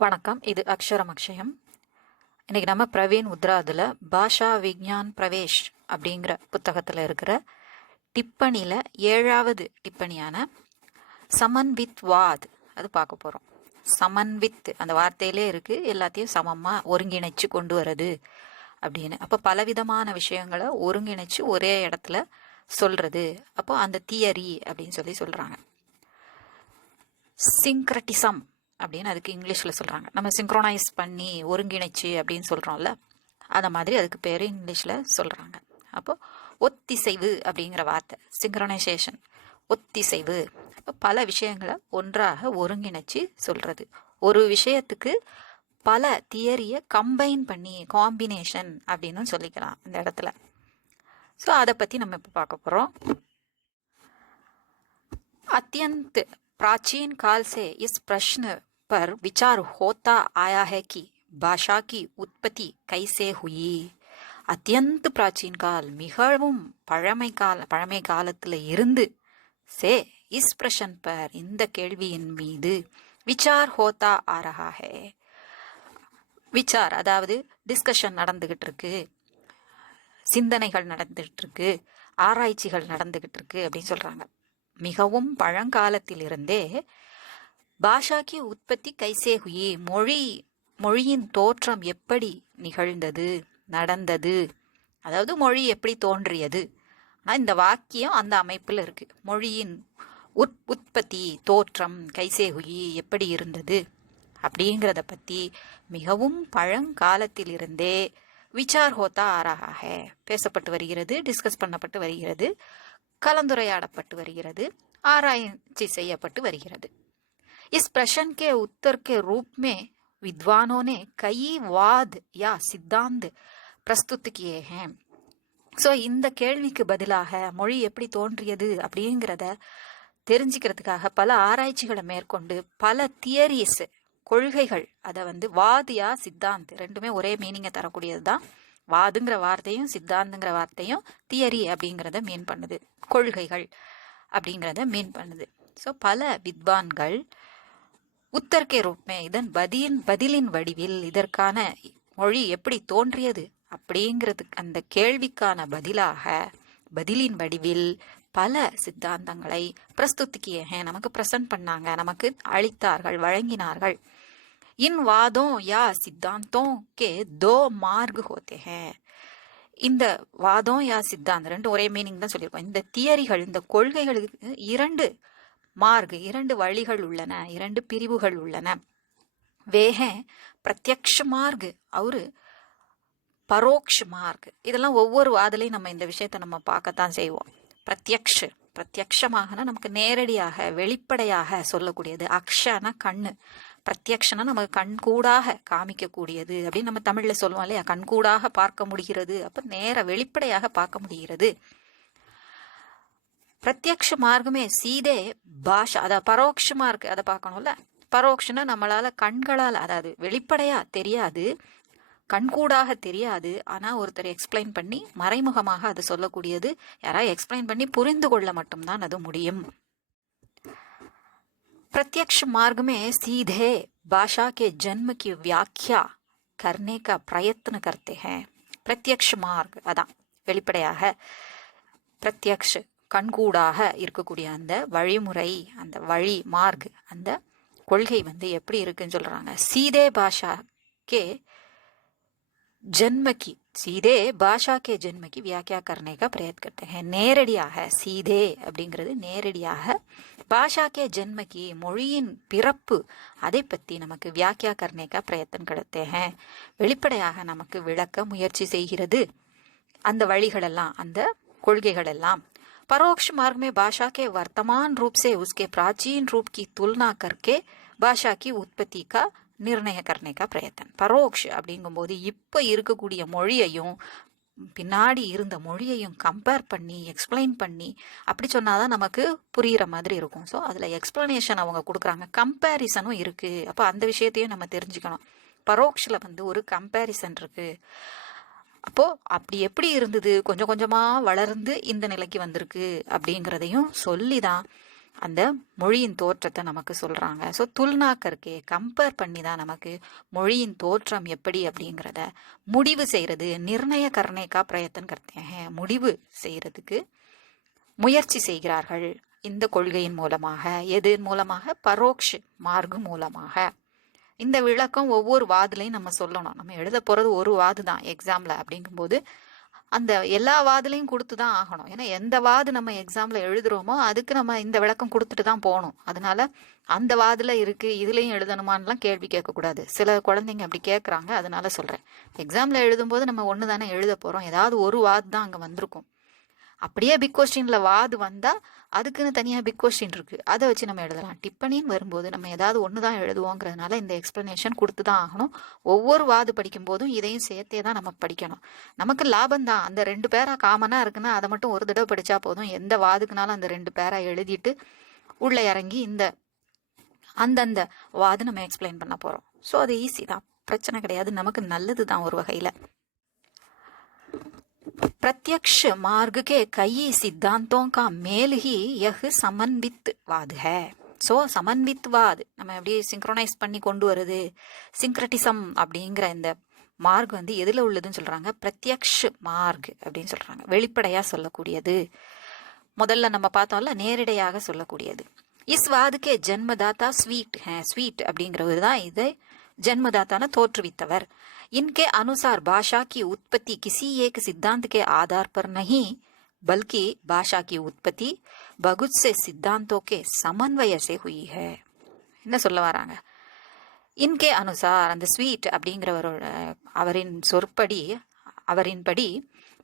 வணக்கம். இது அக்ஷரம் அக்ஷயம். இன்னைக்கு நம்ம பிரவீன் உத்ராதுல பாஷா விக்ஞான் பிரவேஷ் அப்படிங்கிற புத்தகத்தில் இருக்கிற டிப்பணியில் 7வது டிப்பணியான சமன்வித் வாத் அது பார்க்க போகிறோம். சமன்வித் அந்த வார்த்தையிலே இருக்குது, எல்லாத்தையும் சமமாக ஒருங்கிணைச்சு கொண்டு வர்றது அப்படின்னு. அப்போ பலவிதமான விஷயங்களை ஒருங்கிணைச்சு ஒரே இடத்துல சொல்கிறது. அப்போ அந்த தியரி அப்படின்னு சொல்கிறாங்க. சிங்க்ரட்டிசம் அப்படின்னு அதுக்கு இங்கிலீஷில் சொல்கிறாங்க. நம்ம சிங்க்ரோனைஸ் பண்ணி ஒருங்கிணைச்சு அப்படின்னு சொல்கிறோம்ல, அந்த மாதிரி அதுக்கு பேர் இங்கிலீஷில் சொல்கிறாங்க. அப்போது ஒத்திசைவு அப்படிங்கிற வார்த்தை, சிங்க்ரோனைசேஷன், ஒத்திசைவு. அப்போ பல விஷயங்களை ஒன்றாக ஒருங்கிணைச்சு சொல்கிறது. ஒரு விஷயத்துக்கு பல தியரியை கம்பைன் பண்ணி காம்பினேஷன் அப்படின்னு சொல்லிக்கலாம் இந்த இடத்துல. ஸோ அதை பற்றி நம்ம இப்போ பார்க்க போகிறோம். अत्यंत प्राचीन काल से इस प्रश्न पर विचार होता आया है कि भाषा की उत्पत्ति कैसे हुई. அத்தியந்த பிராச்சீன் கால், மிகவும் பழமை காலத்தில் இருந்து சே இஸ் பிரஷன் பர் இந்த கேள்வியின் மீது விசார் ஹோத்தா ஆ ரஹா ஹே. விசார் அதாவது டிஸ்கஷன் நடந்துகிட்டு இருக்கு, சிந்தனைகள் நடந்துகிட்டு இருக்கு, ஆராய்ச்சிகள் நடந்துகிட்டு இருக்கு அப்படின்னு சொல்றாங்க. மிகவும் பழங்காலத்திலிருந்தே பாஷாக்கி உற்பத்தி கைசே ஹுயி, மொழியின் தோற்றம் எப்படி நிகழ்ந்தது, நடந்தது, அதாவது மொழி எப்படி தோன்றியது. ஆனால் இந்த வாக்கியம் அந்த அமைப்பில் இருக்கு. மொழியின் உற்பத்தி தோற்றம் கைசே ஹுயி எப்படி இருந்தது அப்படிங்கிறத பற்றி மிகவும் பழங்காலத்திலிருந்தே விசார் ஹோத்தா ஆராக பேசப்பட்டு வருகிறது, டிஸ்கஸ் பண்ணப்பட்டு வருகிறது, கலந்துரையாடப்பட்டு வருகிறது, ஆராய்ச்சி செய்யப்பட்டு வருகிறது. इस प्रश्न के उत्तर के रूप में विद्वानों ने कई वाद या सिद्धांत प्रस्तुत किए हैं. ஸோ இந்த கேள்விக்கு பதிலாக மொழி எப்படி தோன்றியது அப்படிங்கிறத தெரிஞ்சுக்கிறதுக்காக பல ஆராய்ச்சிகளை மேற்கொண்டு பல தியரிஸ், கொள்கைகள், அதை வாதியா சித்தாந்த் ரெண்டுமே ஒரே மீனிங்கை தரக்கூடியது தான். வாதுங்கிற வார்த்தையும் சித்தாந்துங்கிற வார்த்தையும் தியரி அப்படிங்கிறத மீன் பண்ணுது, கொள்கைகள் அப்படிங்கிறத மீன் பண்ணுது. ஸோ பல வித்வான்கள் உத்தர்கே ரூப்மே, இதன் பதிலின் வடிவில், இதற்கான மொழி எப்படி தோன்றியது அப்படிங்கிறதுக்கு அந்த கேள்விக்கான பதிலின் வடிவில் பல சித்தாந்தங்களை பிரஸ்துத்திக்கிய நமக்கு பிரசன்ட் பண்ணாங்க, நமக்கு அளித்தார்கள், வழங்கினார்கள். इन वादों या सिद्धांतों के 2 मार्ग होते हैं. இந்த வாதம் யா சித்தாந்தம் ரெண்டு ஒரே மீனிங் தான் சொல்லியிருக்கோம். இந்த தியரிகள், இந்த கொள்கைகளுக்கு 2 மார்க், 2 வழிகள் உள்ளன, 2 பிரிவுகள் உள்ளன. வேக பிரத்யக்ஷ மார்க் அவரு பரோக்ஷ மார்க். இதெல்லாம் ஒவ்வொரு வாதலையும் நம்ம இந்த விஷயத்தை நம்ம பார்க்கத்தான் செய்வோம். பிரத்யக்ஷமாக நமக்கு நேரடியாக வெளிப்படையாக சொல்லக்கூடியது. அக்ஷனா கண்ணு, பிரத்யக்ஷனா நமக்கு கண்கூடாக காமிக்கக்கூடியது அப்படின்னு நம்ம தமிழ்ல சொல்லுவோம் இல்லையா, கண்கூடாக பார்க்க முடிகிறது, அப்ப நேர வெளிப்படையாக பார்க்க முடிகிறது. பிரத்யக்ஷ மார்க்கமே சீதே பாஷா, அதாவது பரோக்ஷ மார்க் அதை பார்க்கணும்ல. பரோக்ஷனா நம்மளால கண்களால், அதாவது வெளிப்படையா தெரியாது, கண்கூடாக தெரியாது, ஆனா ஒருத்தர் எக்ஸ்பிளைன் பண்ணி மறைமுகமாக அது சொல்லக்கூடியது. யாராவது எக்ஸ்பிளைன் பண்ணி புரிந்து கொள்ள மட்டும்தான் அது முடியும். प्रत्यक्ष मार्ग में सीधे भाषा के जन्म की व्याख्या करने का प्रयत्न करते हैं. प्रत्यक्ष मार्ग அதான் வெளிப்படையாக, பிரத்யக்ஷ கண்கூடாக இருக்கக்கூடிய அந்த வழிமுறை, அந்த வழி மார்க், அந்த கொள்கை எப்படி இருக்குன்னு சொல்றாங்க. சீதே பாஷா கே जन्म की, सीधे भाषा के जन्म की व्याख्या करने का प्रयत्न करते हैं. நேரடியாக, சீதே அப்படிங்கிறது நேரடியாக, பாஷா கே ஜென்ம கி மொழியின் பிறப்பு அதை பற்றி நமக்கு வியாக்கியா கர்னேகா பிரயத்தன் करते हैं, வெளிப்படையாக நமக்கு விளக்க முயற்சி செய்கிறது அந்த வழிகளெல்லாம், அந்த கொள்கைகள் எல்லாம். परोक्ष मार्ग में भाषा के वर्तमान रूप से उसके प्राचीन रूप की तुलना करके भाषा की उत्पत्ति का நிர்ணய கர்ணேகா பிரயத்தன். பரோக்ஷ் அப்படிங்கும்போது இப்போ இருக்கக்கூடிய மொழியையும் பின்னாடி இருந்த மொழியையும் கம்பேர் பண்ணி எக்ஸ்பிளைன் பண்ணி அப்படி சொன்னாதான் நமக்கு புரிகிற மாதிரி இருக்கும். ஸோ அதில் எக்ஸ்பிளனேஷன் அவங்க கொடுக்குறாங்க, கம்பேரிசனும் இருக்கு. அப்போ அந்த விஷயத்தையும் நம்ம தெரிஞ்சுக்கணும். பரோக்ஷில் ஒரு கம்பேரிசன் இருக்கு. அப்போ அப்படி எப்படி இருந்தது, கொஞ்சம் கொஞ்சமா வளர்ந்து இந்த நிலைக்கு வந்திருக்கு அப்படிங்கிறதையும் சொல்லிதான் அந்த மொழியின் தோற்றத்தை நமக்கு சொல்றாங்க. ஸோ துல்னா கர்க்கே கம்பேர் பண்ணி தான் நமக்கு மொழியின் தோற்றம் எப்படி அப்படிங்கிறத முடிவு செய்யறது. நிர்ணய கர்ணேக்கா பிரயத்தன் கர்த்தே முடிவு செய்யறதுக்கு முயற்சி செய்கிறார்கள் இந்த கொள்கையின் மூலமாக. எது மூலமாக? பரோக்ஷ மார்க்கு மூலமாக. இந்த விளக்கம் ஒவ்வொரு வாதுலையும் நம்ம சொல்லணும். நம்ம எழுத போறது ஒரு வாது தான் எக்ஸாம்ல. அப்படிங்கும்போது அந்த எல்லா வாதுலையும் கொடுத்து தான் ஆகணும். ஏன்னா எந்த வாது நம்ம எக்ஸாம்ல எழுதுறோமோ அதுக்கு நம்ம இந்த விளக்கம் கொடுத்துட்டு தான் போகணும். அதனால அந்த வாதுல இருக்கு இதுலயும் எழுதணுமான்லாம் கேள்வி கேட்கக்கூடாது. சில குழந்தைங்க அப்படி கேட்குறாங்க, அதனால சொல்றேன். எக்ஸாம்ல எழுதும்போது நம்ம ஒன்று தானே எழுத போறோம், ஏதாவது ஒரு வாது தான் அங்கே வந்திருக்கும். அப்படியே பிக் கொஸ்டின்ல வாது வந்தா அதுக்குன்னு தனியாக பிக் கொஸ்டின் இருக்கு, அதை வச்சு நம்ம எழுதலாம். டிப்பனின்னு வரும்போது நம்ம ஏதாவது ஒன்று தான் எழுதுவோங்கிறதுனால இந்த எக்ஸ்பிளனேஷன் கொடுத்து தான் ஆகணும். ஒவ்வொரு வாது படிக்கும் போதும் இதையும் சேர்த்தே தான் நம்ம படிக்கணும். நமக்கு லாபம் தான். அந்த 2 பேரா காமனாக இருக்குன்னா அதை மட்டும் ஒரு தடவை படித்தா போதும். எந்த வாதுக்குனாலும் அந்த 2 பேரா எழுதிட்டு உள்ளே இறங்கி அந்தந்த வாது நம்ம எக்ஸ்பிளைன் பண்ண போகிறோம். ஸோ அது ஈஸி தான், பிரச்சனை கிடையாது, நமக்கு நல்லது தான் ஒரு வகையில். प्रत्यक्ष मार्ग के कई सिद्धांतों का मेल ही यह समन्वितवाद है. ஸோ சமன்வித்வாத் நம்ம எப்படி சிங்க்ரோனைஸ் பண்ணி கொண்டு வருது, சிங்க்ரட்டிசம் அப்படிங்கிற இந்த மார்க் எதில் உள்ளதுன்னு சொல்கிறாங்க? பிரத்யக்ஷ மார்க் அப்படின்னு சொல்கிறாங்க. வெளிப்படையாக சொல்லக்கூடியது. முதல்ல நம்ம பார்த்தோம்ல, நேரடியாக சொல்லக்கூடியது. இஸ் வாதுக்கே ஜென்மதாத்தா ஸ்வீட் ஸ்வீட் அப்படிங்கிறவர் தான் இதை ஜென்மதாத்தான தோற்றுவித்தவர். इनके अनुसार भाषा की उत्पत्ति किसी एक सिद्धांत के आधार पर नहीं बल्कि भाषा की उत्पत्ति बहुत से सिद्धांतों के समन्वय से हुई है. என்ன சொல்ல வராங்க? இன்கே அனுசார், அந்த ஸ்வீட் அப்படிங்கிறவரோட அவரின் சொற்படி, அவரின்படி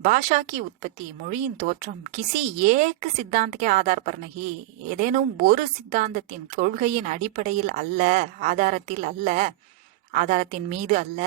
பாஷா கி உற்பத்தி மொழியின் தோற்றம் கிசி ஏக் சித்தாந்தக்கே ஆதார் பர் நஹி, ஏதேனும் ஒரு சித்தாந்தத்தின் கொள்கையின் அடிப்படையில் அல்ல, ஆதாரத்தில் அல்ல, ஆதாரத்தின் மீது அல்ல,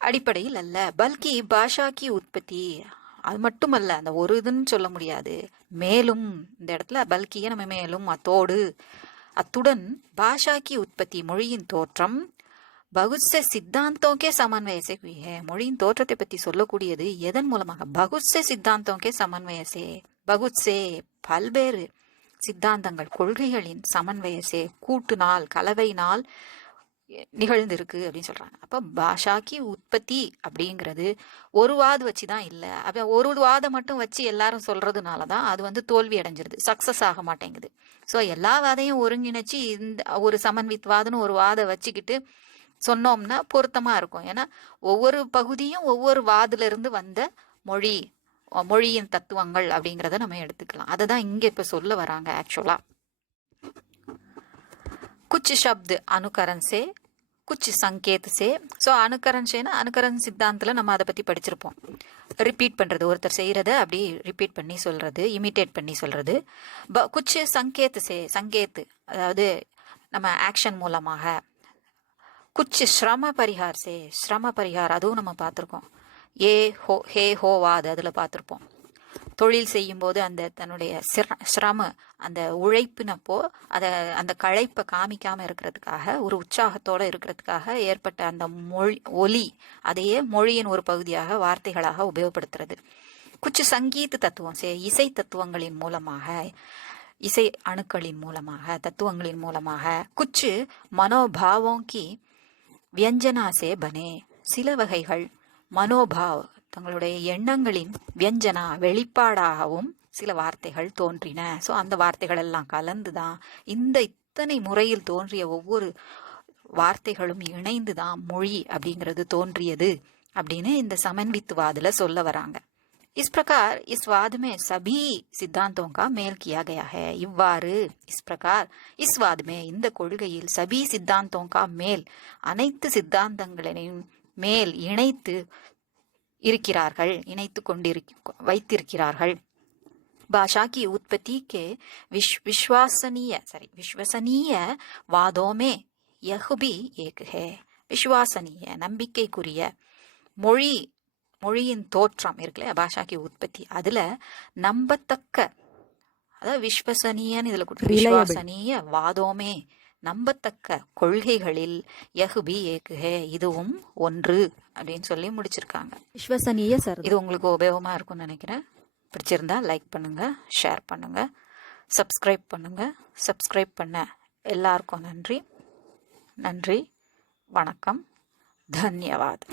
அடிப்படையில் அல்ல. பல்கி பாஷா கி உற்பத்தி, அது மட்டுமல்ல, அந்த ஒரு இதுன்னு சொல்ல முடியாது, மேலும் இந்த இடத்துல பல்கிய நம்ம மேலும் அத்துடன் பாஷா கி உற்பத்தி மொழியின் தோற்றம் பகுத்ஸே சித்தாந்தோக்கே சமன்வயசே குயே, மொழியின் தோற்றத்தை பற்றி சொல்லக்கூடியது எதன் மூலமாக? பகுத்ஸே சித்தாந்தோக்கே சமன்வயசே, பகுத்ஸே பல்வேறு சித்தாந்தங்கள் கொள்கைகளின் சமன்வயசே கூட்டுனால் கலவையினால் நிகழ்ந்திருக்கு அப்படின்னு சொல்றாங்க. அப்போ பாஷாக்கி உற்பத்தி அப்படிங்கிறது ஒரு வாது வச்சு தான் இல்லை. அப்போ ஒரு வாதை மட்டும் வச்சு எல்லாரும் சொல்றதுனால தான் அது தோல்வி அடைஞ்சிருது, சக்சஸ் ஆக மாட்டேங்குது. ஸோ எல்லா வாதையும் ஒருங்கிணைச்சு இந்த ஒரு சமன்வித்வாதுன்னு ஒரு வாதை வச்சுக்கிட்டு சொன்னோம்னா பொருத்தமா இருக்கும். ஏன்னா ஒவ்வொரு பகுதியும் ஒவ்வொரு வாதுல இருந்து வந்த மொழியின் தத்துவங்கள் அப்படிங்கிறத நம்ம எடுத்துக்கலாம். அதை தான் இங்க இப்ப சொல்ல வராங்க. ஆக்சுவலா कुछ शब्द अनुकरण से कुछ संकेत से. ஸோ அனுகரன் சித்தாந்தத்தில் நம்ம அதை பற்றி படிச்சிருப்போம். ரிப்பீட் பண்ணுறது, ஒருத்தர் செய்கிறத அப்படி ரிப்பீட் பண்ணி சொல்கிறது, இமிட்டேட் பண்ணி சொல்கிறது. குச் சங்கேத் அதாவது நம்ம ஆக்ஷன் மூலமாக. குச் ஸ்ரம பரிகார் அதுவும் நம்ம பார்த்துருக்கோம். ஹே ஹோவாது அதில் பார்த்துருப்போம். தொழில் செய்யும்போது அந்த தன்னுடைய சிரம அந்த உழைப்பினப்போ அந்த களைப்பை காமிக்காம இருக்கிறதுக்காக, ஒரு உற்சாகத்தோட இருக்கிறதுக்காக ஏற்பட்ட அந்த ஒலி, அதையே மொழியின் ஒரு பகுதியாக வார்த்தைகளாக உபயோகப்படுத்துறது. குச்சு சங்கீத தத்துவம் இசை தத்துவங்களின் மூலமாக, இசை அணுக்களின் மூலமாக, தத்துவங்களின் மூலமாக. குச்சு மனோபாவோங்கி வியஞ்சனாசே பனே, சில வகைகள் மனோபாவ் தங்களுடைய எண்ணங்களின் வியஞ்சனா வெளிப்பாடாகவும் சில வார்த்தைகள் தோன்றின. ஸோ அந்த வார்த்தைகள் எல்லாம் கலந்துதான் இத்தனை முறையில் தோன்றிய ஒவ்வொரு வார்த்தைகளும் இணைந்துதான் மொழி அப்படிங்கிறது தோன்றியது அப்படின்னு இந்த சமன்வித்துவாதுல சொல்ல வராங்க. इस प्रकार इस वाद में सभी सिद्धांतों का मेल किया गया है. இவ்வாறு इस प्रकार इस वाद में இந்த கொள்கையில் सभी सिद्धांतों का मेल அனைத்து சித்தாந்தங்களையும் மேல் இணைத்து இருக்கிறார்கள், இணைத்து வைத்திருக்கிறார்கள். भाषा की उत्पत्ति के विश्वसनीय वादों में यह भी एक है. விசுவாசனீய நம்பிக்கைக்குரிய மொழியின் தோற்றம் இருக்குல்ல, பாஷாக்கி உற்பத்தி, அதுல நம்பத்தக்க, அதாவது விஸ்வசனீயன்னு இதுல விசுவாசனீய வாதோமே நம்பத்தக்க கொள்கைகளில் யஹ்பி ஏகுஹே இதுவும் ஒன்று அப்படின்னு சொல்லி முடிச்சிருக்காங்க. விஸ்வசனீய சார், இது உங்களுக்கு உபயோகமா இருக்கும்னு நினைக்கிறேன். பிடிச்சிருந்தா லைக் பண்ணுங்க, ஷேர் பண்ணுங்க, சப்ஸ்கிரைப் பண்ணுங்கள். சப்ஸ்கிரைப் பண்ண எல்லாருக்கும் நன்றி. நன்றி, வணக்கம், தன்யவாத்.